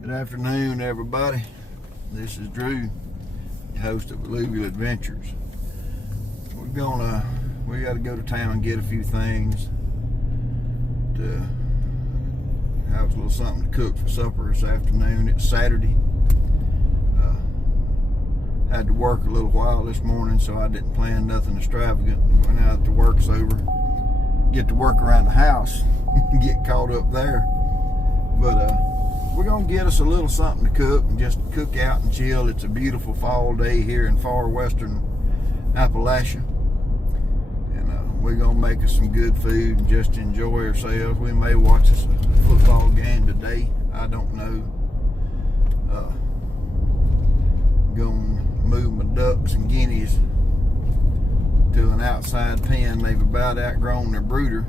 Good afternoon, everybody. This is Drew, the host of Louisville Adventures. We got to go to town and get a few things to have a little something to cook for supper this afternoon. It's Saturday. Had to work a little while this morning, so I didn't plan nothing extravagant. Now that the work's over, get to work around the house, get caught up there. But we're gonna get us a little something to cook and just cook out and chill. It's a beautiful fall day here in far western Appalachia, and we're gonna make us some good food and just enjoy ourselves. We may watch us a football game today, I don't know. Gonna move my ducks and guineas to an outside pen. They've about outgrown their brooder.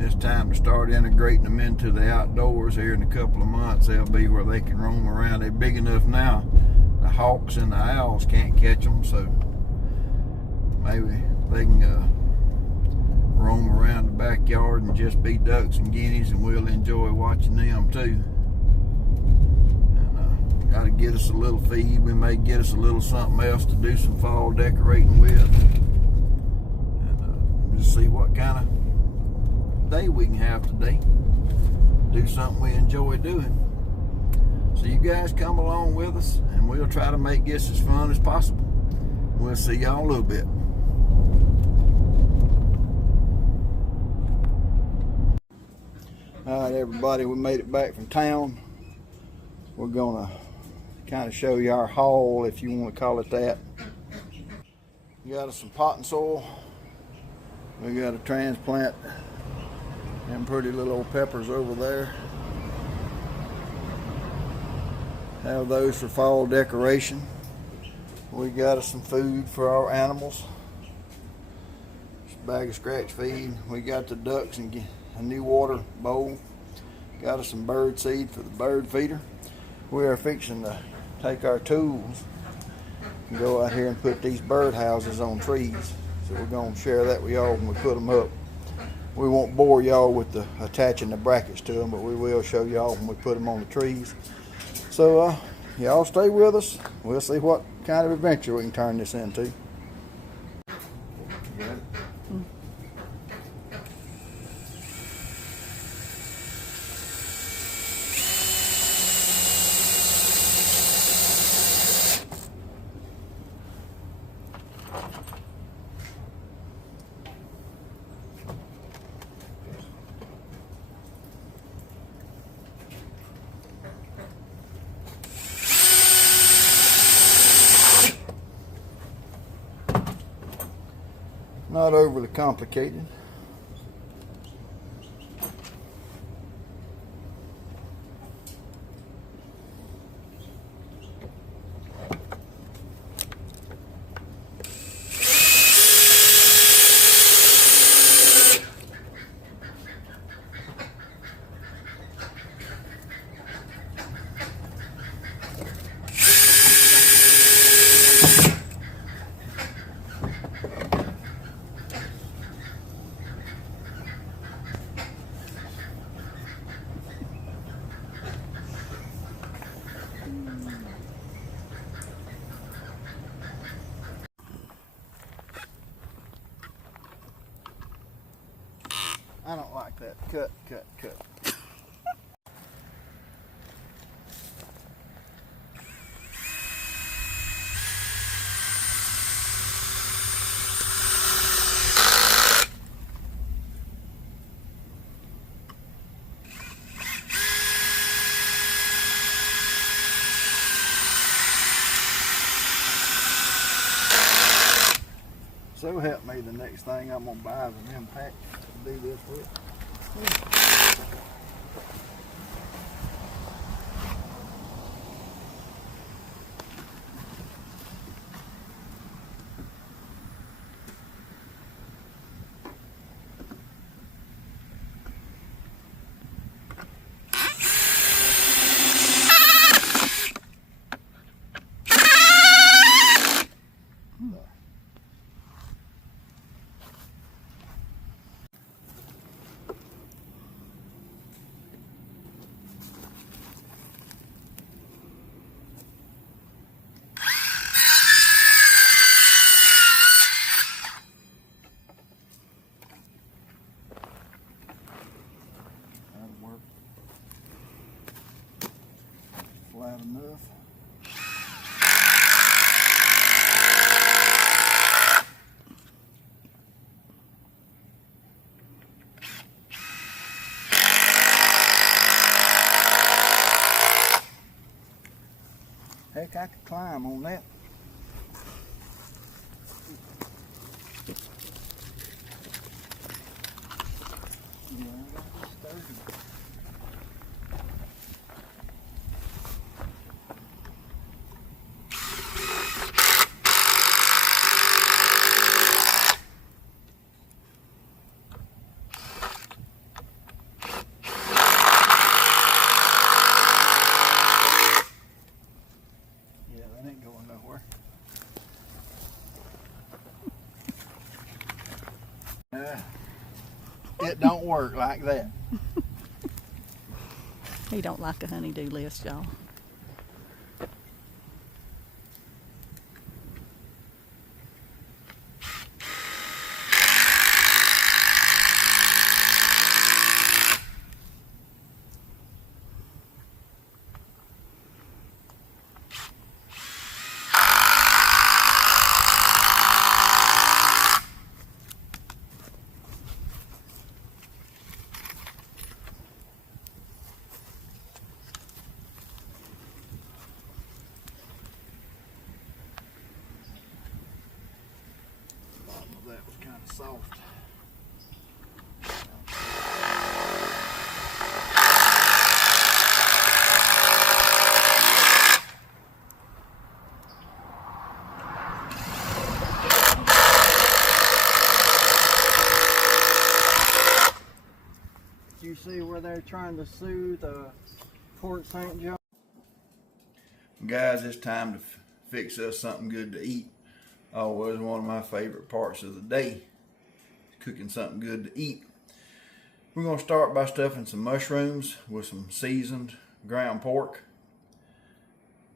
It's time to start integrating them into the outdoors here in a couple of months. They'll be where they can roam around. They're big enough now. The hawks and the owls can't catch them, so maybe they can roam around the backyard and just be ducks and guineas, and we'll enjoy watching them too. And got to get us a little feed. We may get us a little something else to do some fall decorating with, and just see what kind of day we can have today. Do something we enjoy doing. So you guys come along with us, and we'll try to make this as fun as possible. We'll see y'all in a little bit. All right, everybody, we made it back from town. We're gonna kind of show you our haul, if you want to call it that. We got us some potting soil. We got to transplant them pretty little old peppers over there. Have those for fall decoration. We got us some food for our animals. Just a bag of scratch feed. We got the ducks and a new water bowl. Got us some bird seed for the bird feeder. We are fixing to take our tools and go out here and put these bird houses on trees. So we're going to share that with y'all when we put them up. We won't bore y'all with attaching the brackets to them, but we will show y'all when we put them on the trees. So y'all stay with us. We'll see what kind of adventure we can turn this into. Not overly complicated. I don't like that. Cut, cut, cut. So help me, the next thing I'm gonna buy is an impact to do this with. about enough. Heck, I could climb on that. Yeah, I got this sturdy. Yeah, that ain't going nowhere. It don't work like that. He don't like a honey-do list, y'all. Bottom of that was kind of soft. You see where they're trying to soothe Fort St. John? Guys, it's time to fix us something good to eat. Always one of my favorite parts of the day, cooking something good to eat. We're going to start by stuffing some mushrooms with some seasoned ground pork.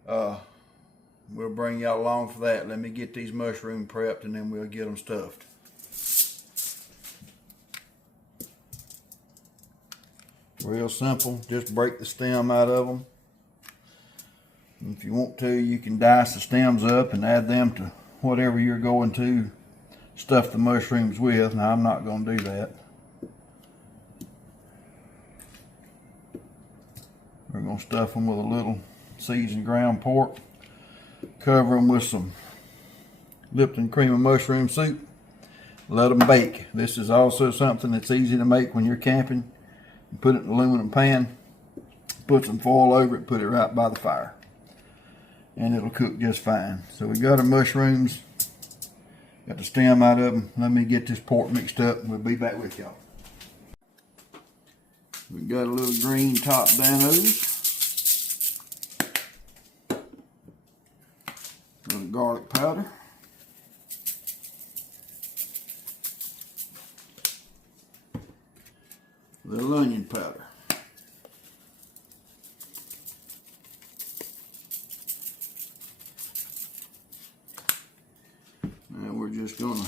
We'll bring y'all along for that. Let me get these mushrooms prepped and then we'll get them stuffed. Real simple, just break the stem out of them. And if you want to, you can dice the stems up and add them to whatever you're going to stuff the mushrooms with. Now, I'm not going to do that. We're going to stuff them with a little seasoned ground pork. Cover them with some Lipton cream of mushroom soup. Let them bake. This is also something that's easy to make when you're camping. You put it in an aluminum pan, put some foil over it, put it right by the fire, and it'll cook just fine. So we got our mushrooms, got the stem out of them. Let me get this pork mixed up and we'll be back with y'all. We got a little green top Danos, a little garlic powder, a little onion powder, and we're just gonna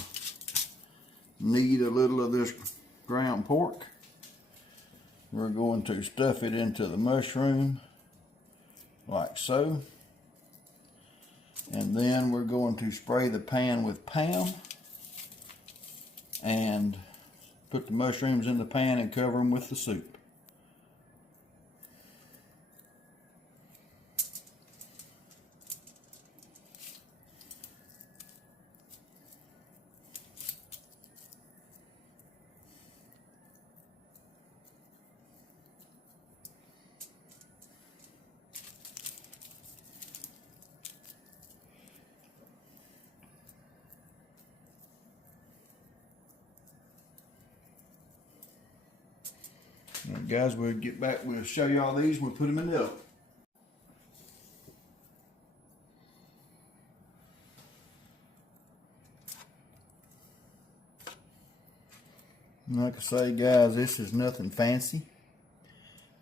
knead a little of this ground pork. We're going to stuff it into the mushroom like so, and then we're going to spray the pan with Pam and put the mushrooms in the pan and cover them with the soup. All right, guys, we'll get back, we'll show you all these, we'll put them in the oven. Like I say, guys, this is nothing fancy.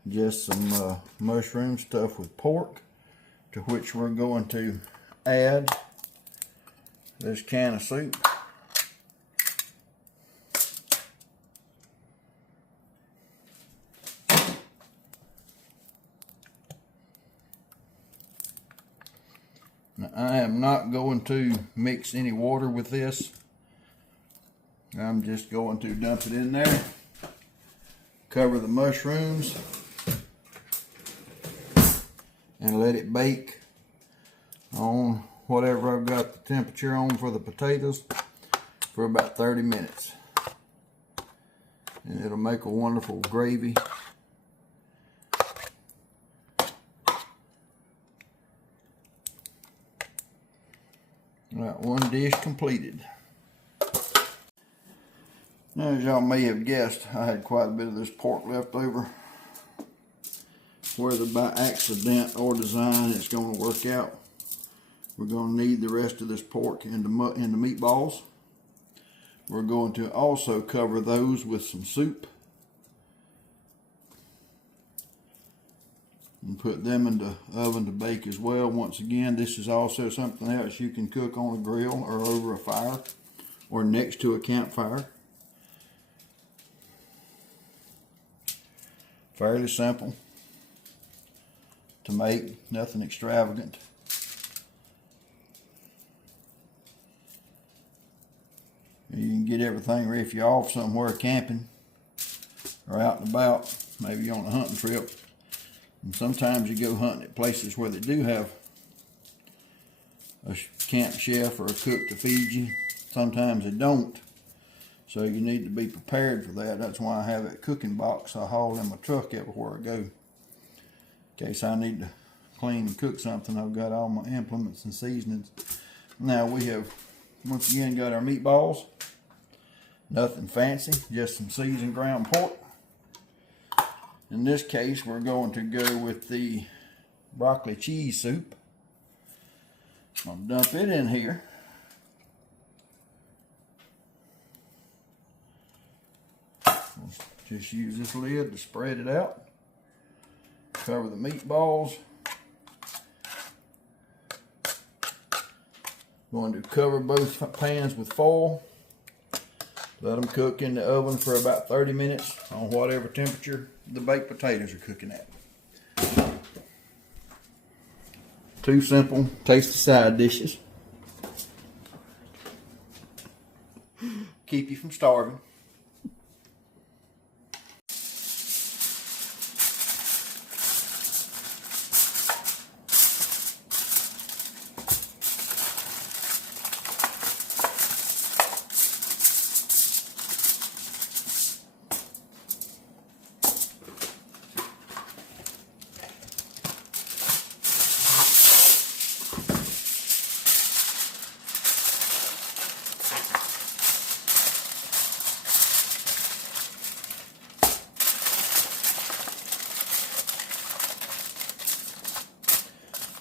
Just some mushroom stuffed with pork, to which we're going to add this can of soup. Now, I am not going to mix any water with this. I'm just going to dump it in there, cover the mushrooms, and let it bake on whatever I've got the temperature on for the potatoes for about 30 minutes. And it'll make a wonderful gravy. Got one dish completed. Now, as y'all may have guessed, I had quite a bit of this pork left over. Whether by accident or design it's going to work out, we're going to need the rest of this pork in the meatballs. We're going to also cover those with some soup and put them in the oven to bake as well. Once again, this is also something else you can cook on a grill or over a fire or next to a campfire. Fairly simple to make, nothing extravagant. You can get everything ready if you're off somewhere camping or out and about, maybe you're on a hunting trip. And sometimes you go hunting at places where they do have a camp chef or a cook to feed you. Sometimes they don't. So you need to be prepared for that. That's why I have that cooking box I haul in my truck everywhere I go. In case I need to clean and cook something, I've got all my implements and seasonings. Now we have, once again, got our meatballs. Nothing fancy, just some seasoned ground pork. In this case, we're going to go with the broccoli cheese soup. I'll dump it in here. Just use this lid to spread it out. Cover the meatballs. Going to cover both pans with foil. Let them cook in the oven for about 30 minutes on whatever temperature the baked potatoes are cooking at. Two simple, tasty side dishes. Keep you from starving.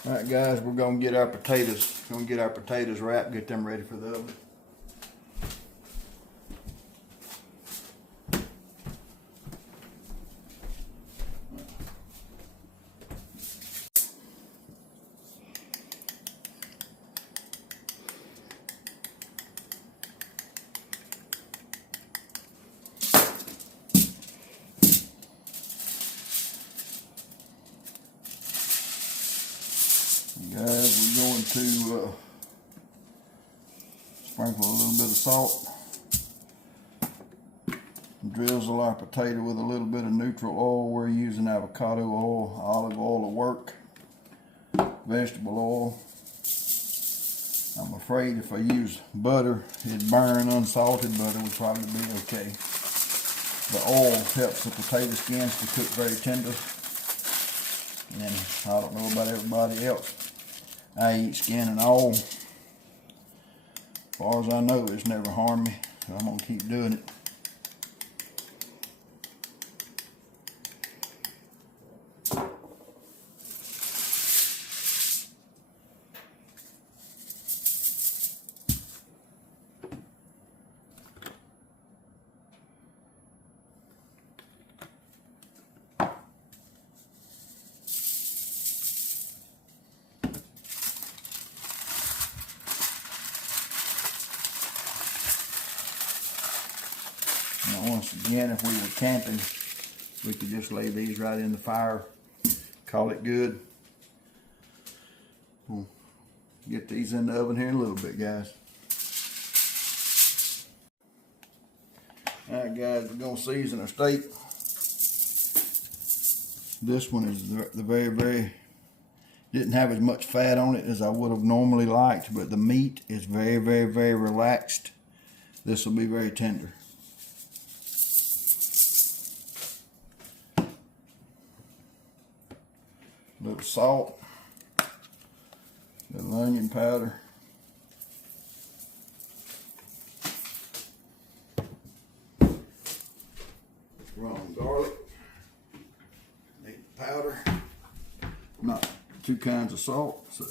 All right, guys, we're gonna get our potatoes. Wrapped, get them ready for the oven. Guys, we're going to sprinkle a little bit of salt, drizzle our potato with a little bit of neutral oil. We're using avocado oil, olive oil will work, vegetable oil. I'm afraid if I use butter, it'd burn. Unsalted butter would probably be okay. The oil helps the potato skins to cook very tender. And I don't know about everybody else, I eat skin and all. As far as I know, it's never harmed me, so I'm gonna keep doing it. Now, once again, if we were camping, we could just lay these right in the fire, call it good. We'll Get these in the oven here in a little bit, guys. Alright guys, we're gonna season our steak. This one is the very, didn't have as much fat on it as I would have normally liked, but the meat is very relaxed. This will be very tender. A little salt, a little onion powder, raw garlic, powder, not two kinds of salt, so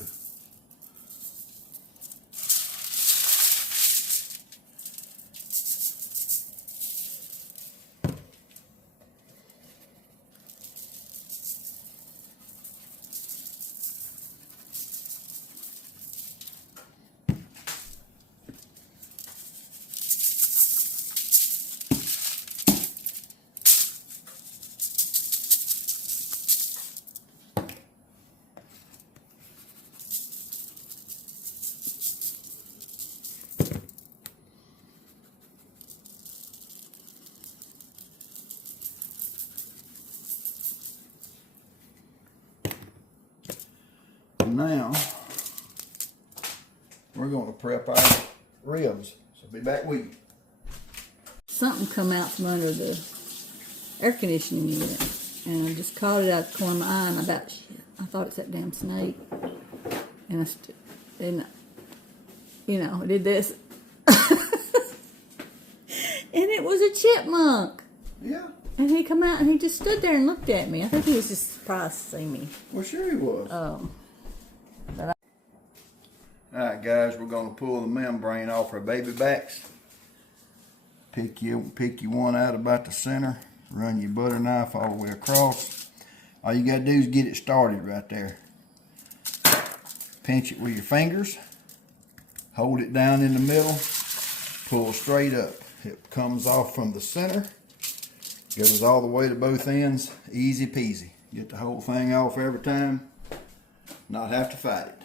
now we're going to prep our ribs. So be back with you. Something come out from under the air conditioning unit, and I just caught it out of the corner of my eye, and I thought it's that damn snake. And I did this. And it was a chipmunk. Yeah. And he come out and he just stood there and looked at me. I think he was just surprised to see me. Well, sure he was. Alright guys, we're going to pull the membrane off our baby backs. Pick you one out about the center. Run your butter knife all the way across. All you got to do is get it started right there. Pinch it with your fingers. Hold it down in the middle. Pull straight up. It comes off from the center. Goes all the way to both ends. Easy peasy. Get the whole thing off every time. Not have to fight it.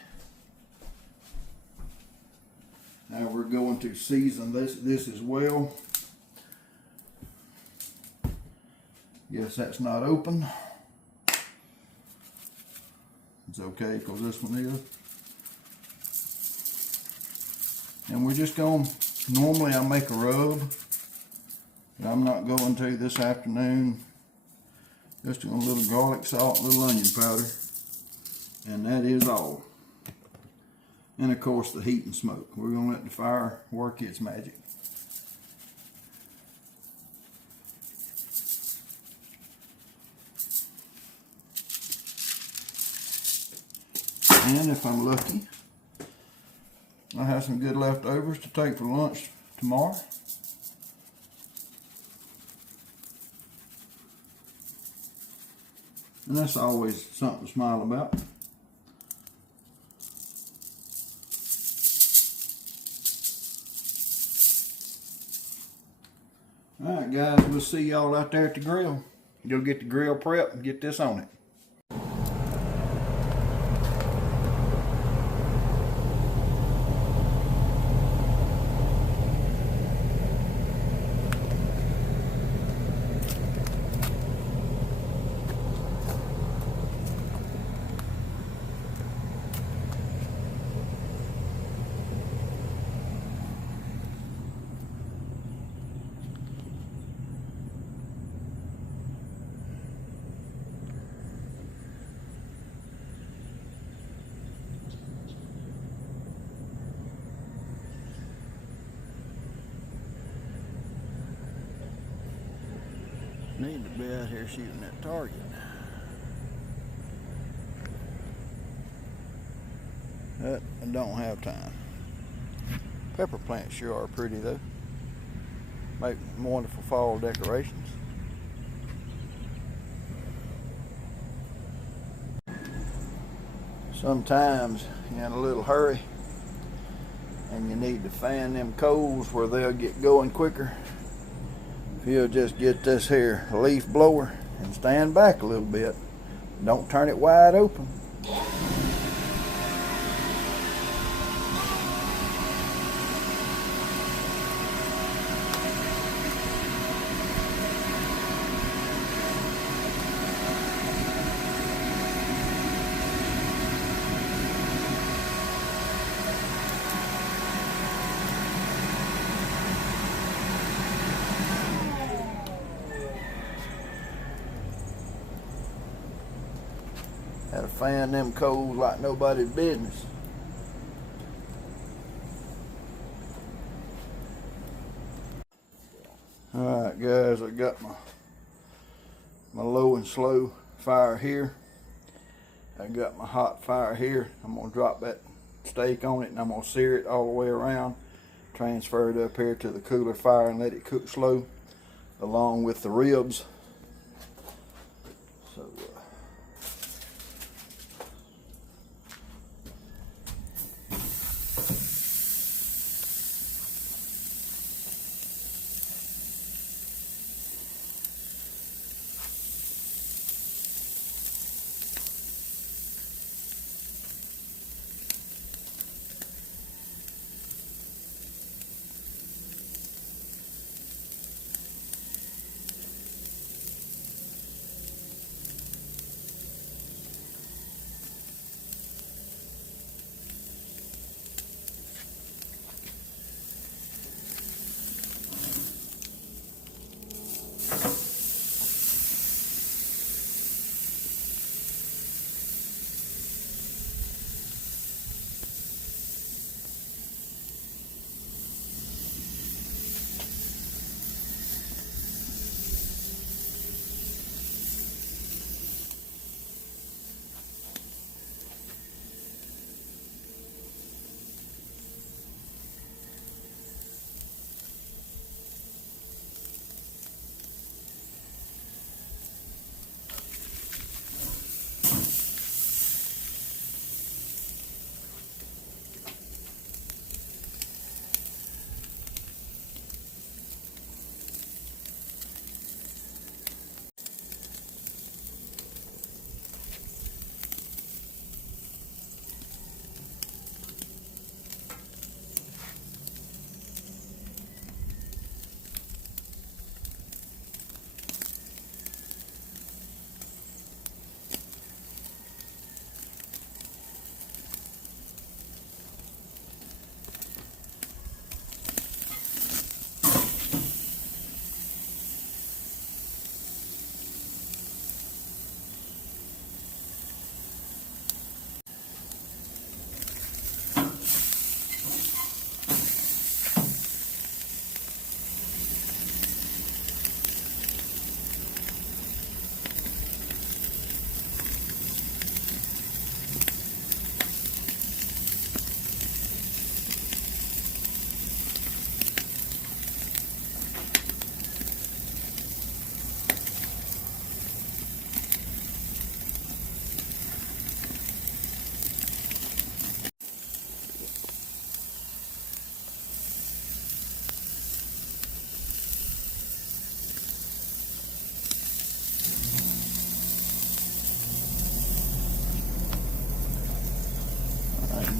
Now we're going to season this as well. Yes, that's not open. It's okay because this one is. And we're just going, normally I make a rub, but I'm not going to this afternoon. Just a little garlic salt, a little onion powder, and that is all. And of course the heat and smoke. We're going to let the fire work its magic. And if I'm lucky, I have some good leftovers to take for lunch tomorrow. And that's always something to smile about. Alright guys, we'll see y'all out there at the grill. You'll get the grill prep and get this on it. Need to be out here shooting that target. But I don't have time. Pepper plants sure are pretty though. Make wonderful fall decorations. Sometimes you're in a little hurry and you need to fan them coals where they'll get going quicker. If you'll just get this here leaf blower and stand back a little bit. Don't turn it wide open. Had to fan them coals like nobody's business. Alright guys, I got my low and slow fire here. I got my hot fire here. I'm gonna drop that steak on it and I'm gonna sear it all the way around. Transfer it up here to the cooler fire and let it cook slow along with the ribs. So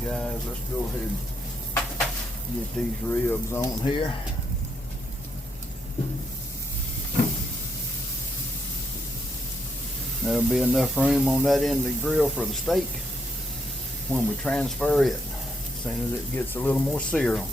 guys, let's go ahead and get these ribs on here. There'll be enough room on that end of the grill for the steak when we transfer it, as soon as it gets a little more sear on.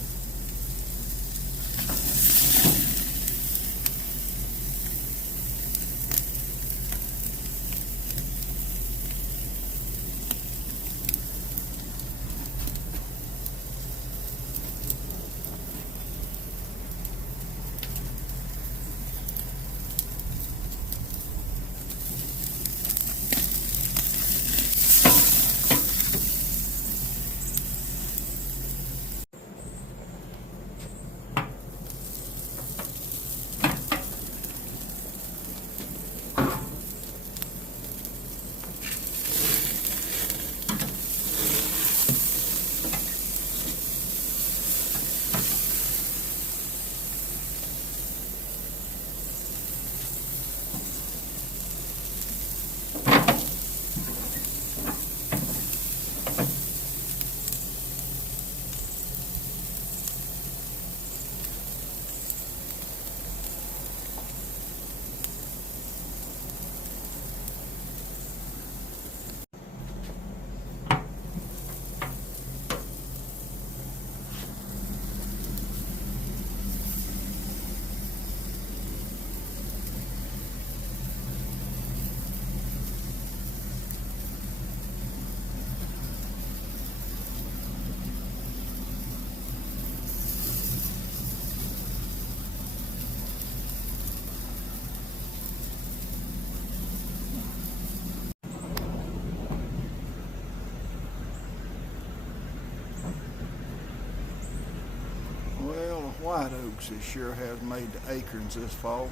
white oaks, it sure has made the acorns this fall.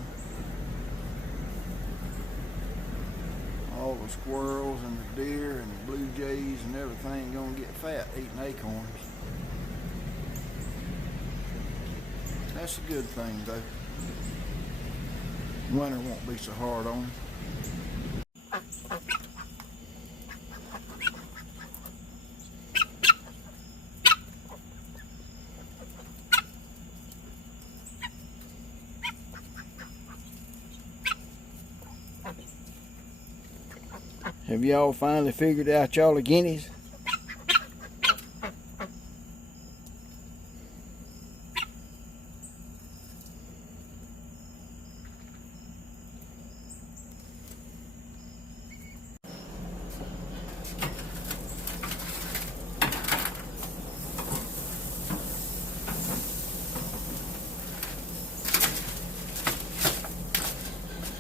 All the squirrels and the deer and the blue jays and everything gonna get fat eating acorns. That's a good thing though. Winter won't be so hard on them. Have y'all finally figured out y'all the guineas?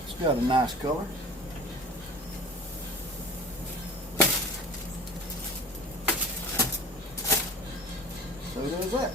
It's got a nice color. So there's that.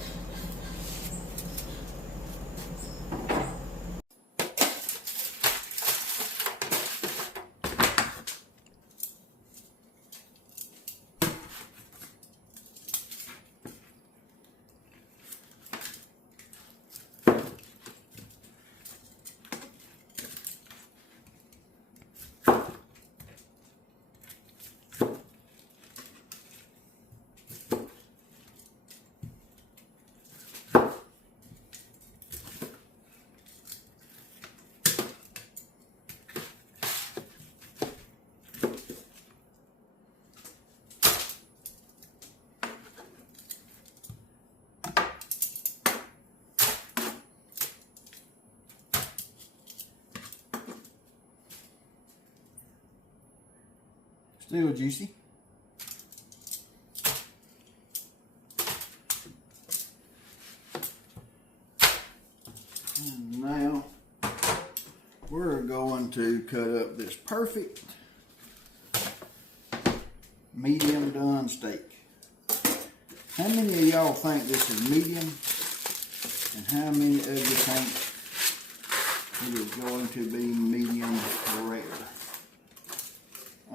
Still juicy. And now we're going to cut up this perfect medium done steak. How many of y'all think this is medium? And how many of you think it is going to be medium rare?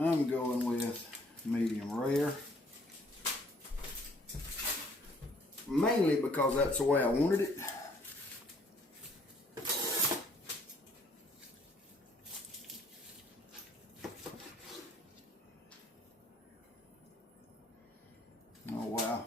I'm going with medium rare. Mainly because that's the way I wanted it. Oh wow.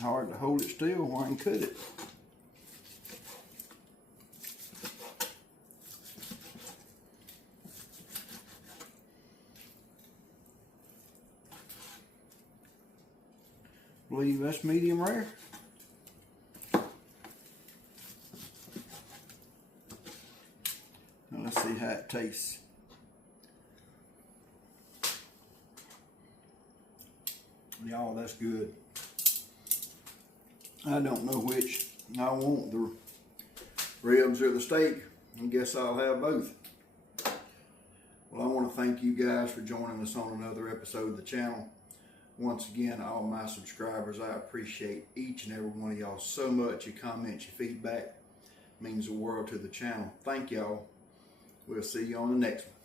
Hard to hold it still while I can cut it. Believe that's medium rare. Now let's see how it tastes. Y'all, that's good. I don't know which I want, the ribs or the steak. I guess I'll have both. Well, I want to thank you guys for joining us on another episode of the channel. Once again, all my subscribers, I appreciate each and every one of y'all so much. Your comments, your feedback means the world to the channel. Thank y'all. We'll see you on the next one.